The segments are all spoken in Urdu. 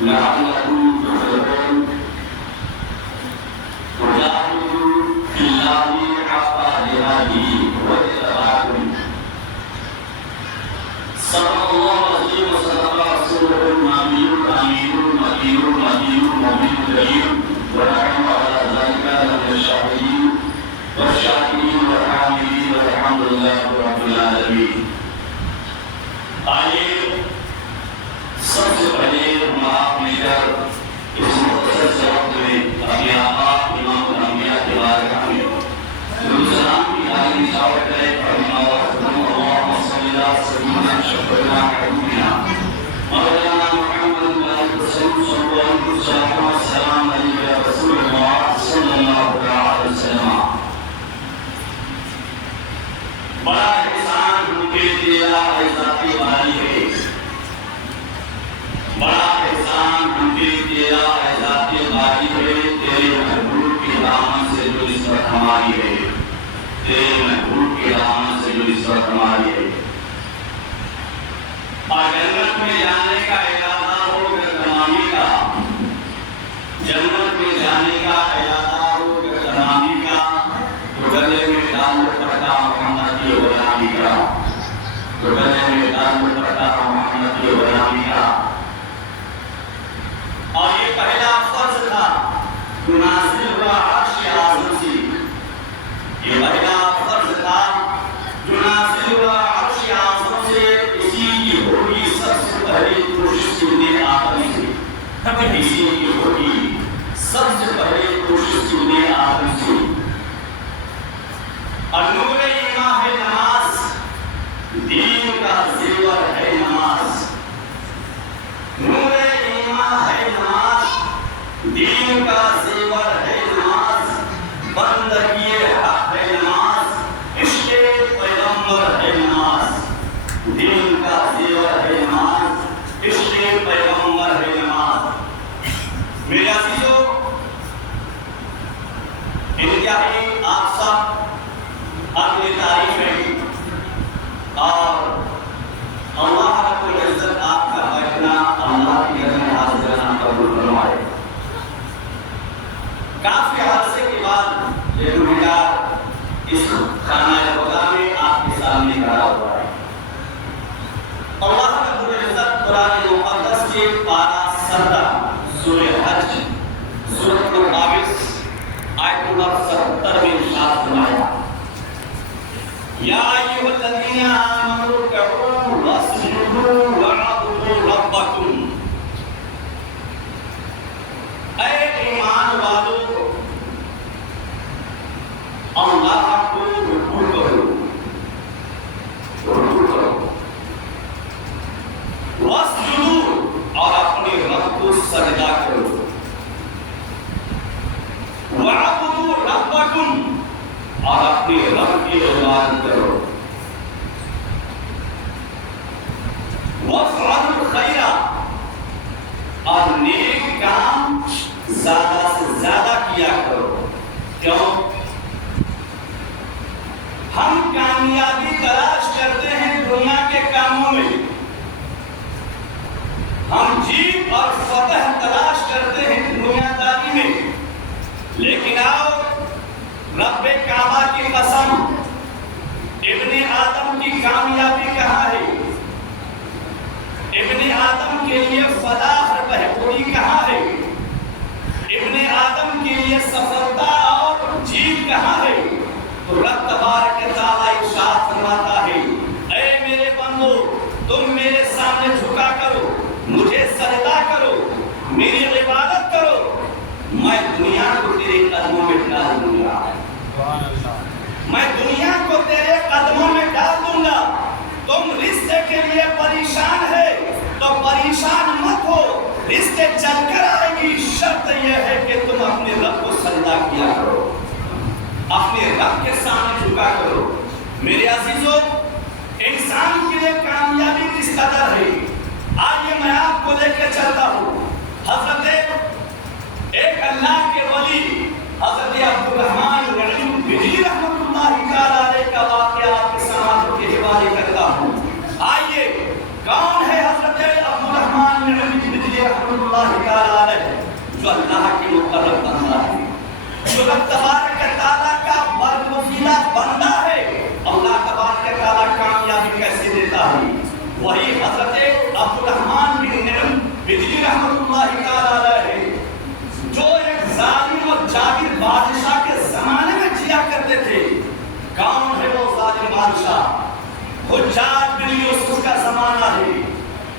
لعلكم تفلحون وجاهدوا في الله حق جهاده واجتباكم صدق الله العظيم وصدق رسوله النبي الامين المكين المدين المبين الكريم ونحن على ذلك من الشاهدين والشاكرين والحامدين والحمد لله رب العالمين. آئیے سب سے پہلے ہم آپ مل کر اس مختصر سے وقت میں اپنے آقا امام الانبیاء کے بارگاہ میں درود سلام کی عالمی دعوت کریں اللہم صلی اللہ سیدنا شفیعنا حبیبنا مولانا محمد صلی اللہ علیہ وسلم علیہ رسول اللہ صلی اللہ علیہ وسلم. بڑا احسان ہم کے تیرا ذاتی باری ہے، بڑا احسان ہم کے تیرا ذاتی باری ہے، تیرے محبوب کے دامن سے جو نسبت ہماری ہے، تیرے محبوب کے دامن سے جو نسبت ہماری ہے. اور جنت میں جانے کا ارادہ ہو گردنامی کا، جنت میں جانے کا ارادہ ہو گردنامی کا، تو گلے میں ڈال پڑتا محمد کی غلامی کا، تو گلے میں ڈال پڑتا محمد کی غلامی کا. اور یہ پہلا فرض تھا جو نازل ہوا عرش اعظم سے، یہ پہلا فرض تھا جو نازل ہوا عرش اعظم سے. اسی کی ہوگی سب سے پہلی کوشش ابن آدم سے، اسی کی ہوگی سب سے پہلی کوشش ابن آدم سے. اور نور ایمان ہے نماز، دین کا زیور ہے نماز. نور ایمان ہے نماز، دین کا زیور ہے نماز. بندگی حق ہے نماز، عشق پیغمبر ہے نماز. دین کا زیور ہے نماز، عشق پیغمبر ہے نماز. میرے عزیزو، انتہائی آپ سب اپنی تعریف ہے اور اللہ رب العزت آپ کا بیٹھنا اللہ کی نظر میں حاضرانہ قبول فرمائے. کافی عرصے کے بعد یہ روزگار اس خانہ خدا میں آپ کے سامنے کھڑا ہوا ہے. اللہ رب العزت قرآن مقدس کے پارہ 17 سورہ حج سورۃ القابض آیت نمبر 77 میں ارشاد فرمایا یا ایھا الذین آمنوا ارکعوا واسجدوا واعبدوا ربکم. اے ایمان والو، اللہ کو رکوع کرو، رکوع کرو، واسجدوا اور اپنے رب کو سجدہ کرو، واعبدوا ربکم اور اپنے رب کی عبادت کرو، وافعلوا الخیر اور نیک کام زیادہ سے زیادہ کیا کرو. کیوں؟ ہم کامیابی تلاش کرتے ہیں دنیا کے کاموں میں، ہم جیت اور فتح تلاش کرتے ہیں دنیا داری میں، لیکن آؤ رب کعبہ کی قسم، ابن آدم کی کامیابی کہاں ہے؟ ابن آدم کے لیے فلاح اور بہبودی کہاں ہے؟ ابن آدم کے لیے سفلتا اور جیت کہاں ہے؟ تو رب تبارک تعالیٰ ارشاد فرماتا ہے اے میرے بندو، تم میرے سامنے جھکا کرو، مجھے سجدہ کرو، میری عبادت کرو، میں دنیا کو تیرے قدموں میں ڈال دوں گا. میں دنیا کو تیرے قدموں میں ڈال دوں گا. تم رشتے کے لیے پریشان ہے تو پریشان مت ہو، رشتے چل کر آئے گی. شرط یہ ہے کہ تم اپنے رب کو سجدہ کیا کرو، اپنے رب کے سامنے جھکا کرو. میرے عزیزو، انسان کے لیے کامیابی کس قدر ہے، آئیے میں آپ کو لے کے چلتا ہوں. حضرت ایک اللہ کے ولی حضرت عبد الرحمن بجلی رحمۃ اللہ تعالیٰ علیہ کا واقعہ آپ کے سامنے کے حوالے کرتا ہوں. آئیے، کون ہے حضرت عبد الرحمن بجلی رحمۃ اللہ اللہ تعالیٰ علیہ جو اللہ کے مقرب بندہ ہے، جو رب تبارک تعالیٰ کا برگزیدہ بندہ ہے، اللہ تبارک تعالیٰ کامیابی کیسے دیتا ہے؟ وہی حضرت عبدالرحمن بن نعم بجلی رحمۃ اللہ تعالیٰ علیہ جو ایک ظالم اور جابر بادشاہ کے زمانے میں جیا کرتے تھے۔ کون ہے وہ ظالم بادشاہ؟ حجاج بن یوسف کا زمانہ ہے۔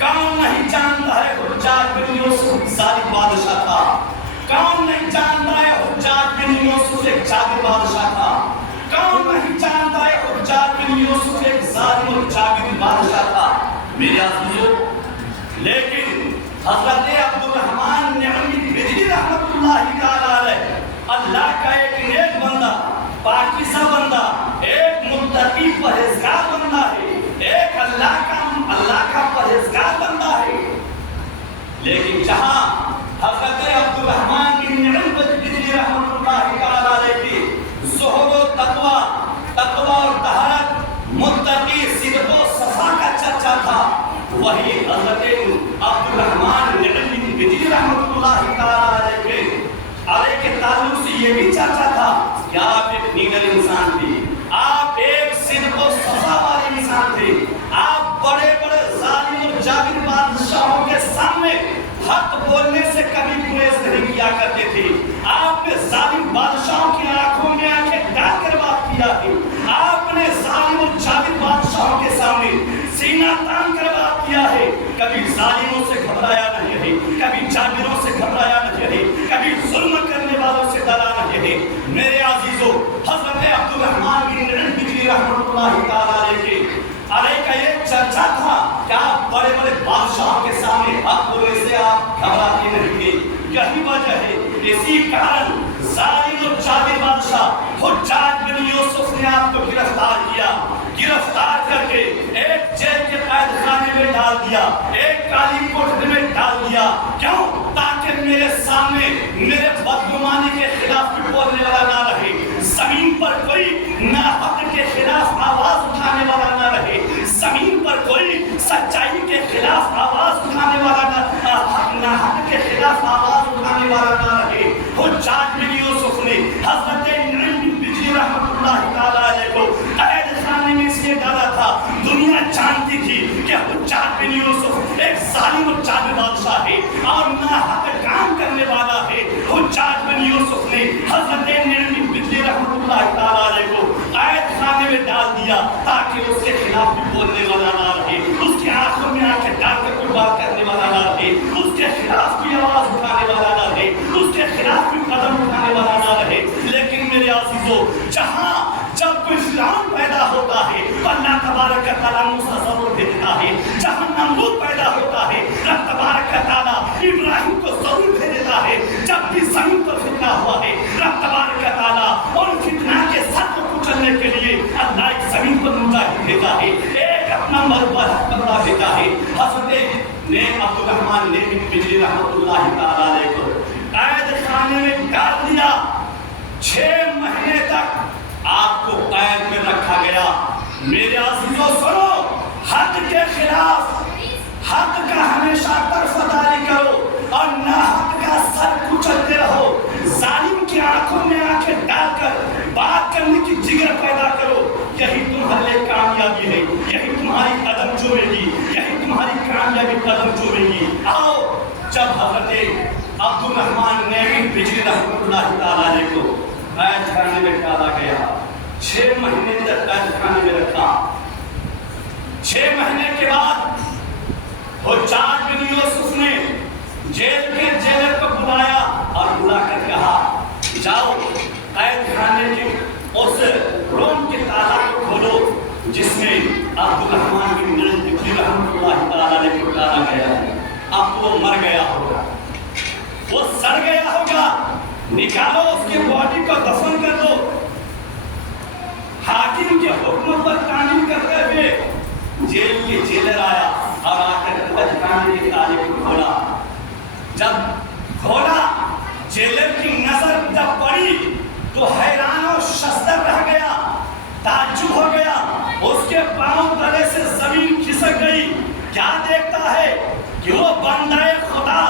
کون نہیں جانتا ہے حجاج بن یوسف ظالم بادشاہ تھا؟ کون نہیں جانتا ہے حجاج بن یوسف ایک جابر بادشاہ تھا؟ کون نہیں جانتا ہے حجاج بن یوسف ایک ظالم اور جابر بادشاہ تھا؟ میرے عزیزو، لیکن حضرت عبدالرحمن نعمی بجلی رحمت اللہ تعالیٰ علیہ اللہ کا ایک نیک بندہ، پاکیزہ بندہ، ایک متقی پرہیزگار بندہ ہے، ایک اللہ کا پرہیزگار بندہ ہے۔ لیکن جہاں حضرت عبدالرحمن بن نعم بجلی رحمت اللہ تعالیٰ علیہ کی زہد و تقوی اور طہارت، متقی، صدق و صفا کا چرچا تھا، وہی حضرت عبدالرحمن نعمی بجلی رحمت اللہ تعالیٰ علیہ کے تعلق سے یہ بھی چرچا تھا کہ آپ ایک نیڈر انسان تھے، آپ ایک صدق و صفا والے انسان تھے، آپ بڑے بڑے ظالم اور جابر بادشاہوں کے سامنے حق بولنے سے کبھی گریز نہیں کیا کرتے تھے۔ آپ نے ظالم بادشاہوں کی آنکھوں میں آنکھیں ڈال کر بات کیا ہے، آپ نے ظالم اور جابر بادشاہوں کے سامنے سینہ تان کر بات کیا ہے، کبھی ظالموں سے گھبرایا نہیں ہے، کبھی جابروں سے گھبرایا نہیں ہے، کبھی ظلم کرنے والوں سے ڈرا نہیں ہے۔ میرے عزیزو، حضرت عبدالرحمن بن نعم بجلی رحمۃ اللہ تعالیٰ علیہ کا یہ چرچا تھا کہ آپ بڑے بڑے بادشاہوں کے سامنے حق بولنے سے آپ گھبراتے نہیں تھے۔ یہی وجہ ہے، اسی کارن ظالم اور جابر بادشاہ حجاج بن یوسف نے آپ کو گرفتار کیا، گرفتار کر کے ایک جیل کے قید خانے میں ڈال دیا، ایک کالی کوٹھری میں ڈال دیا۔ کیوں؟ تاکہ میرے سامنے میرے بدگمانی کے خلاف بھی بولنے والا نہ رہے، زمین پر کوئی ناحق کے خلاف آواز اٹھانے والا نہ رہے، زمین پر کوئی سچائی کے خلاف آواز اٹھانے والا ناحق کے خلاف آواز اٹھانے والا نہ رہے۔ حجاج بن یوسف نے حضرت نعیم بن بجلی رحمۃ اللہ تعالیٰ علیہ کو قید خانے میں اس لیے ڈالا تھا، دنیا جانتی تھی کہ حجاج بن یوسف ایک ظالم اور جابر بادشاہ ہے اور ناحق کام کرنے والا ہے۔ حجاج بن یوسف نے حضرت نعیم بن بجلی رحمۃ اللہ تعالیٰ علیہ کو قید خانے میں ڈال دیا تاکہ اس کے خلاف بھی بولنے والا نہ رہے، اس کی آنکھوں میں آنکھیں ڈال کر کوئی بات کرنے والا نہ رہے، اس کے خلاف بھی آواز اٹھانے والا نہ رہے، اس کے خلاف بھی قدم اٹھانے والا نہ رہے۔ لیکن میرے عزیزو، جہاں جب کوئی فرعون پیدا ہوتا ہے تو اللہ تبارک تعالیٰ موسیٰ ضرور بھیجتا ہے، جہاں نمرود پیدا ہوتا ہے رب تبارک تعالیٰ ابراہیم کو ضرور بھیجتا ہے، جب بھی زمین پر فتنہ ہوا ہے رب تبارک تعالیٰ اور فتنہ کے سر کو کچلنے کے لیے اللہ ایک زمین پر مجاہد بھیجا ہے، ایک اپنا مربع بندہ بھیجا ہے۔ حضرت عبدالرحمن نعمی بجلی رحمۃ اللہ تعالیٰ علیہ کو قید خانے میں ڈال دیا، 6 مہینے تک آپ کو قید میں رکھا گیا۔ میرے عزیزو سنو، حق کے خلاف حق کا ہمیشہ طرفداری کرو اور ناحق کا سر کچلتے رہو، ظالم کی آنکھوں میں آنکھیں ڈال کر بات کرنے کی جگر پیدا کرو، یہی تمہارے لیے کامیابی ہے، یہی تمہاری قدم چومے گی، یہی تمہاری کامیابی قدم چومے گی۔ آؤ، جب حضرت عبدالرحمن نعمی بجلی رحمۃ اللہ تعالیٰ علیہ کو قید خانے میں ڈالا گیا، 6 مہینے تک قید خانے میں رکھا۔ 6 مہینے کے بعد حجاج بن یوسف نے جیل کے جیلر کو بلایا اور بلا کر کہا، جاؤ قید خانے کے اس روم کے تالا کو کھولو جس میں عبدالرحمن بن نعیم بجلی رحمۃ اللہ تعالیٰ علیہ کو ڈالا گیا ہے۔ اب وہ مر گیا ہوگا، وہ سڑ گیا ہوگا، نکالو اس کی باڈی کو دفن کر دو۔ حاکم کے حکم پر تعمیل کرتے ہوئے جیل کے جیلر آیا اور آ کر قید خانے کے تالے کو کھولا۔ جب کھولا، جیلر کی نظر جب پڑی تو حیران و شزدر رہ گیا، تعجب ہو گیا، اس کے پاؤں تلے سے زمین کھسک گئی۔ کیا دیکھتا ہے کہ وہ بندہ خدا،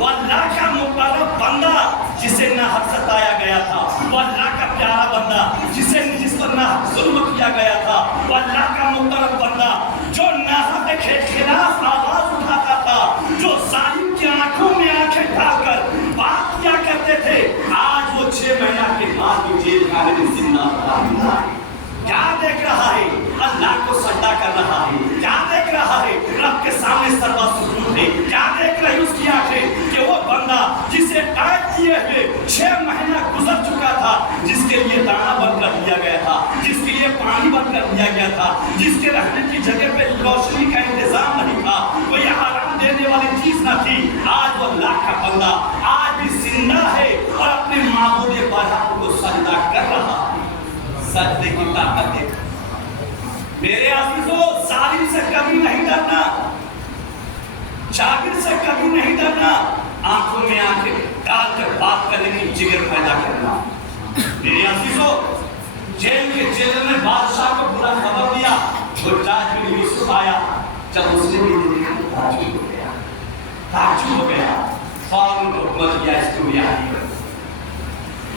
وہ اللہ کا مقرب بندہ جسے ناحق ستایا گیا تھا، وہ اللہ کا پیارا بندہ جس پر ناحق ظلم کیا گیا تھا، وہ اللہ کا مقرب بندہ جو ناحق کے خلاف آواز اٹھاتا تھا، جو ظالم کی آنکھوں میں آنکھیں ڈال کر بات کیا کرتے تھے، آج وہ 6 مہینہ کے بعد بھی جیل خانے میں زندہ رہا ہے۔ کیا دیکھ رہا ہے؟ اللہ کو سجدہ کر رہا ہے۔ کیا دیکھ رہا ہے؟ رب کے سامنے سروا سجود ہے۔ کیا دیکھ رہی اس کی آنکھیں کہ وہ بندہ جسے قید کیے ہوئے 6 مہینہ گزر چکا تھا، جس کے لیے دانا بند کر دیا گیا تھا، جس کے لیے پانی بند کر دیا گیا تھا، جس کے رہنے کی جگہ پہ روشنی کا انتظام نہیں تھا، کوئی آرام دینے والی چیز نہ تھی، آج وہ اللہ کا بندہ آج بھی زندہ ہے اور اپنے معبود برحق کو سجدہ کر رہا ہے۔ سجدے کی طاقت ہے میرے عزیزوں، ظالم سے کبھی نہیں ڈرنا، شاگرد سے کبھی نہیں ڈرنا، آنکھوں میں آنکھیں ڈال کر بات کرنے کی جگر پیدا کرنا۔ میرے عزیزوں، جیل کے جیل میں بادشاہ کو برا خبر دیا، وہ جاج بن یوسف آیا، جب اس نے بھی دیکھا تعجب ہو گیا، فوراً حکم دیا اس کو رہا کرو،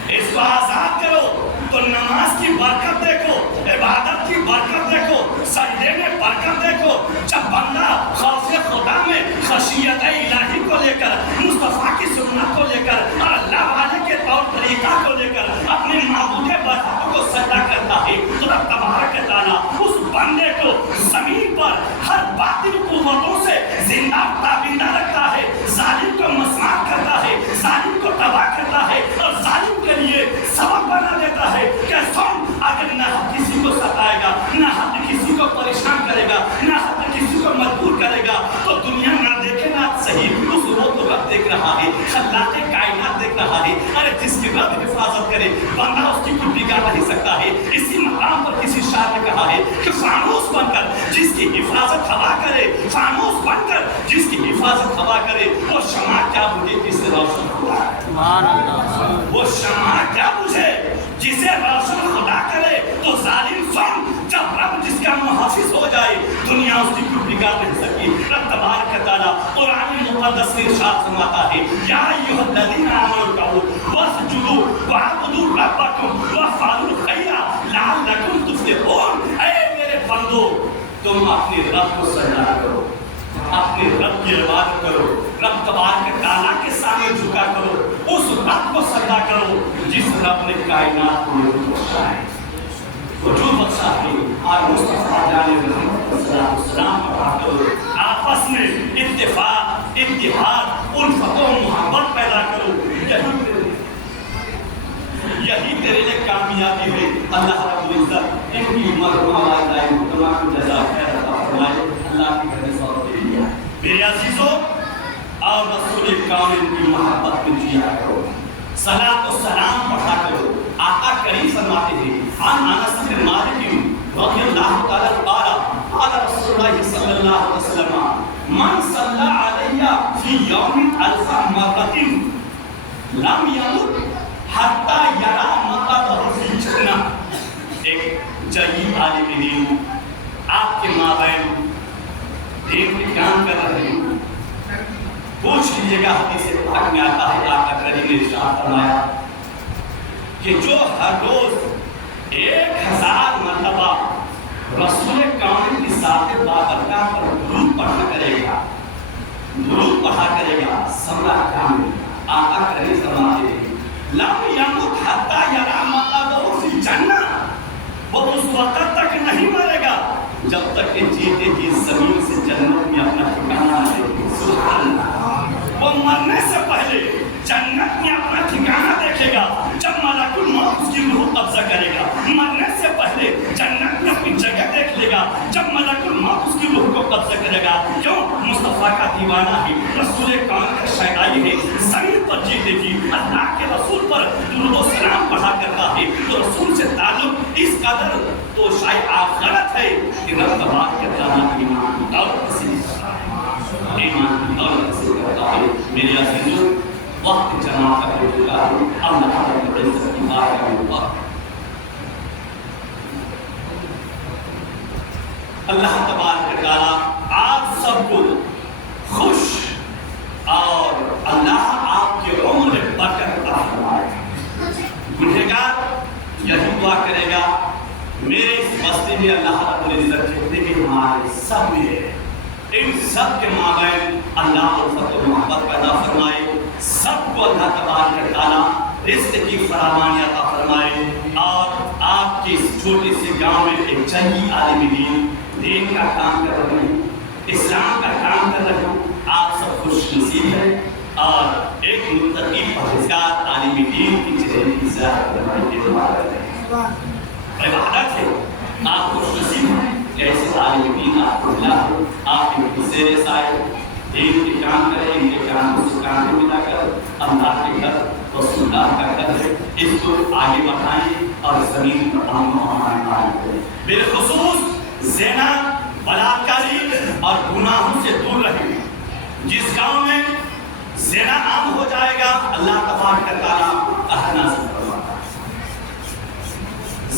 اس کو آزاد کرو۔ تو نماز کی برکت دیکھو، عبادت کی برکت دیکھو، سجدے میں برکت دیکھو۔ جب بندہ خوف خدا میں خشیت الہی کو لے کر، مصطفیٰ کی سنت کو لے کر اور اللہ والے کے طور طریقہ کو لے کر اپنے معبود برحق کو سجدہ کرتا ہے، تو رب تبارک تعالیٰ اس بندے کو زمین پر ہر باطل قوتوں سے زندہ تابندہ رکھتا ہے، ظالم کو مسمار کرتا ہے، ظالم کو تباہ کرتا ہے اور ظالم کے لیے سبب بنا دیتا ہے کہ سن، اگر نہ کسی کو ستائے گا، نہ کسی کو پریشان کرے گا، نہ کسی کو مجبور کرے گا، تو دنیا نہ دیکھے نہ صحیح، اس کو تو رب دیکھ رہا ہے، خلاق کائنات دیکھ رہا ہے۔ ارے جس کی رب حفاظت کرے بندہ اس کی کوئی بگاڑ نہیں سکتا ہے۔ اسی مقام پر کسی شاعر نے کہا ہے کہ فانوس بن کر جس کی حفاظت ہوا کرے، فانوس بن کر جس کی حفاظت ہوا کرے، وہ شمع کیا بجھے جسے روشن خدا کرے، وہ شمع کیا بجھے جسے روشن خدا کرے۔ تو ظالم سن، جب رب جس کا محافظ ہو جائے، دنیا اس کی کوئی بگاڑ نہیں سکتی۔ رب تبارک تعالیٰ قرآن مقدس میں ارشاد فرماتا ہے، یا ایھا الذین آمنوا ارکعوا واسجدوا واعبدوا ربکم وافعلوا الخیر لعلکم تفلحون۔ اے میرے بندو، تم اپنے رب کو سجدہ کرو، اپنے رب کی عبادت کرو، رب تبارک تعالیٰ کے سامنے جھکا کرو، اس رب کو سجدہ کرو جس رب نے کائنات کو وجود بخشا ہے، وجود بخشا ہے۔ اور مصطفیٰ جان رحمت السلام پڑھا کرو، آپس میں اتفاق، اتحاد، الفت و محبت پیدا کرو، یہی تیرے لیے کامیابی ہے۔ اللہ رب العزت ان کی عمر والدائے محترمہ کو جزا خیر عطا فرمائے۔ اللہ کی قدر صورت دے دیا میرے عزیزوں، اور رسول کامل کی محبت میں جیا کرو، صلاۃ و سلام پڑھا کرو۔ آقا کریم فرماتے ہیں، عن انس بن مالک رضی اللہ تعالیٰ قال قال رسول اللہ صلی اللہ علیہ وسلم من صلی علیہ فی یوم الف مرۃ لم یمت حتی یرا مقعدہ فی الجنہ۔ ایک جلیل عالم دین آپ کے مابین دین کے کام کر رہے ہیں، پوچھ لیجیے گا، حدیث پاک میں آتا ہے، آقا کریم نے ارشاد فرمایا کہ جو ہر روز 1000 مرتبہ رسول کامل کی ذات بابرکہ پر درود پڑھا کرے گا، درود پڑھا کرے گا، ثمرہ کامل۔ آقا کریم فرماتے ہیں لم یمت حتی یرا مقعدہ فی الجنہ، وہ اس وقت تک نہیں مرے گا جب تک کہ جیتے جی زمین سے جنت میں اپنا ٹھکانہ لے۔ سبحان اللہ، وہ مرنے سے پہلے جنت میں اپنا ٹھکانہ دیکھے گا جب ملک الموت اس کی روح قبضہ کرے گا، مرنے سے پہلے جنت میں اپنی جگہ دیکھ لے گا جب ملک الموت اس کی روح کو قبضہ کرے گا۔ کیوں؟ مصطفیٰ کا دیوانہ ہے، رسول کامل کا شیدائی ہے، زمین پر جیتے جی اللہ کے رسول پر درود و سلام پڑھا کرتا ہے، تو رسول سے تعلق اس قدر تو شاید آخرت ہے کہ رب تبارک تعالیٰ ایمان کی دولت سے ایمان کی دولت سے کرتا ہے۔ میرے عزیزوں، وقت جمع کا ہو چکا ہے، اللہ رب العزت کی بارگاہ میں وقت، اللہ تبارک تعالیٰ آپ سب کو خوش اور اللہ کے مابین اللہ الفت و محبت پیدا فرمائے، سب کو اللہ تبارک و تعالیٰ رزق کی فراوانی عطا فرمائے، اور آپ کی اس چھوٹی سی گاؤں میں ایک جنگی عالم دین کا کام کر رہے ہیں، اسلام کا کام کر رہے ہیں، آپ سب خوش نصیب ہیں، اور ایک متقی پرہیزگار عالم دین کی چہرے کی زیارت کرنے کے لیے عبادت ہے، آپ خوش نصیب ہیں کہ ایسے عالم دین آپ کو ملا، آپ ان کی زیر سائے دین کے کام کریں، ان کے کام کو کام میں ملا کر اللہ کے گھر رسول اللہ کا گھر ہے، اس کو آگے بڑھائیں اور زمین پر امن و امان قائم کریں۔ بالخصوص زنا، بلاکاری اور گناہوں سے دور رہیں۔ جس گاؤں میں زنا عام ہو جائے گا اللہ تبارک و تعالیٰ احنا سے فرماتا ہے۔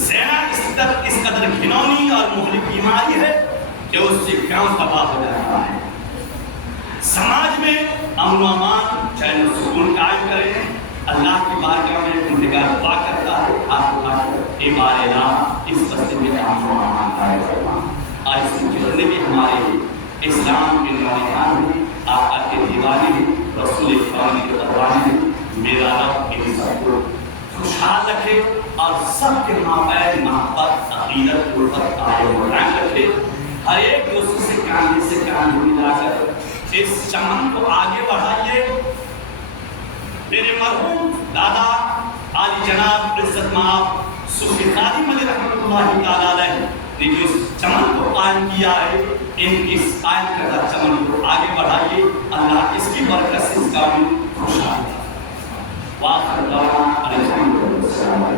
زنا اس قدر گھنونی اور مہلک بیماری ہے کہ اس سے گاؤں تباہ ہو جاتا ہے۔ سماج میں امن و امان چین و سکون قائم کریں، اللہ کی بارگاہ میں انتظار دعا کرتا ہے، آپ کو اے بار الہ اس بستے میں امن و امان قائم کرنا، اور اس میں جتنے بھی ہمارے اسلام کے نوجوان ہیں، آقا کے دیوانے ہیں، رسول اکرام کے پروانہ ہیں، میرا رب ان سب کو خوشحال رکھے اور سب کے مابین محبت، عقیدت، الفت قائم و قائم رکھے، ہر ایک دوسرے سے کاندھے سے کاندھے ملا کر اس چمن کو آگے بڑھائیے۔ میرے مرحوم دادا عالی جناب عزت مآب صوفی خادم علی رحمۃ اللہ تعالیٰ علیہ نے جو اس چمن کو قائم کیا ہے، ان کی اس قائم کردہ چمن کو آگے بڑھائیے، اللہ اس کی برکت سے اس گاؤں میں خوشحال ہے۔ وآخر دعوانا الحمدللہ۔